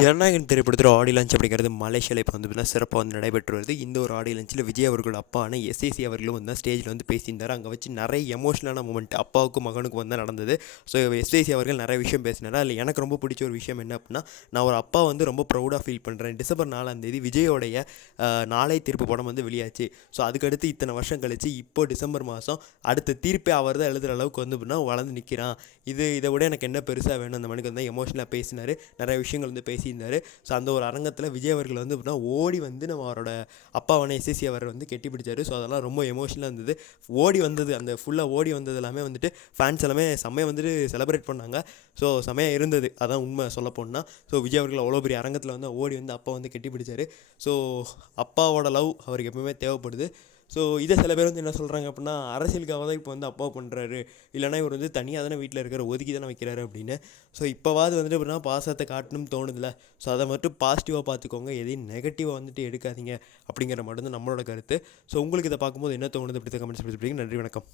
ஜனநாயகன் திரைப்படத்தோட audio launch அப்படிங்கிறது மலேசியாவில் இப்போ வந்து பார்த்தீங்கன்னா சிறப்பாக வந்து நடைபெற்று வருது. இந்த ஒரு ஆடியோ லான்ச்சில் விஜய் அவர்கள் அப்பான எஸ்ஏசி அவர்களும் வந்து ஸ்டேஜில் வந்து பேசியிருந்தார். அங்கே வச்சு நிறைய எமோஷனலான மூமெண்ட் அப்பாவுக்கும் மகனுக்கும் வந்து நடந்தது. ஸோ எஸ்ஏசி அவர்கள் நிறைய விஷயம் பேசினார். அதில் எனக்கு ரொம்ப பிடிச்ச ஒரு விஷயம் என்ன அப்படின்னா, நான் ஒரு அப்பா வந்து ரொம்ப ப்ரௌடாக ஃபீல் பண்ணுறேன். டிசம்பர் 4ஆம் தேதி விஜயோடைய நாளை தீர்ப்பு படம் வந்து வெளியாச்சு. ஸோ அதுக்கடுத்து இத்தனை வருஷம் கழிச்சு இப்போ டிசம்பர் மாதம் அடுத்த தீர்ப்பே அவர் தான் எழுதுகிற அளவுக்கு வந்து அப்படின்னா வளர்ந்து நிற்கிறான். இதை விட எனக்கு என்ன பெருசாக வேணும், அந்த மனுக்கு வந்து எமோஷனலாக பேசினார். நிறைய விஷயங்கள் வந்து பேசியிருந்தார். ஸோ அந்த ஒரு அரங்கத்தில் விஜய் அவர்கள் வந்து அப்படின்னா ஓடி வந்து நம்ம அவரோட அப்பாவான எஸ்எஸ்சி அவர் வந்து கெட்டி பிடிச்சாரு. ஸோ அதெல்லாம் ரொம்ப எமோஷனலாக இருந்தது. ஓடி வந்தது, அந்த ஃபுல்லாக ஓடி வந்தது எல்லாமே வந்துட்டு ஃபேன்ஸ் எல்லாமே செம்மையாக வந்துட்டு செலிப்ரேட் பண்ணாங்க. ஸோ செம்மையாக இருந்தது, அதான் உண்மை சொல்ல போனால். ஸோ விஜய் அவர்கள் அவ்வளோ பெரிய அரங்கத்தில் வந்து ஓடி வந்து அப்பா வந்து கெட்டி பிடிச்சாரு. ஸோ அப்பாவோட லவ் அவருக்கு எப்பவுமே தேவைப்படுது. ஸோ இதை சில பேர் வந்து என்ன சொல்கிறாங்க அப்படின்னா, அரசியலுக்காக தான் இப்போ வந்து அப்பா பண்ணுறாரு, இல்லைனா இவர் வந்து தனியாக தானே வீட்டில் இருக்கிற ஒதுக்கி தானே வைக்கிறாரு அப்படின்னு. ஸோ இப்போவாது வந்துட்டு அப்படின்னா பாசத்தை காட்டணும்னு தோணுதில்ல. ஸோ அதை மட்டும் பாசிட்டிவாக பார்த்துக்கோங்க, எதையும் நெகட்டிவாக வந்துட்டு எடுக்காதீங்க அப்படிங்கிற மட்டும் தான் நம்மளோட கருத்து. ஸோ உங்களுக்கு இதை பார்க்கும்போது என்ன தோணுது அப்படி கமெண்ட்ஸ் பண்ணி. நன்றி, வணக்கம்.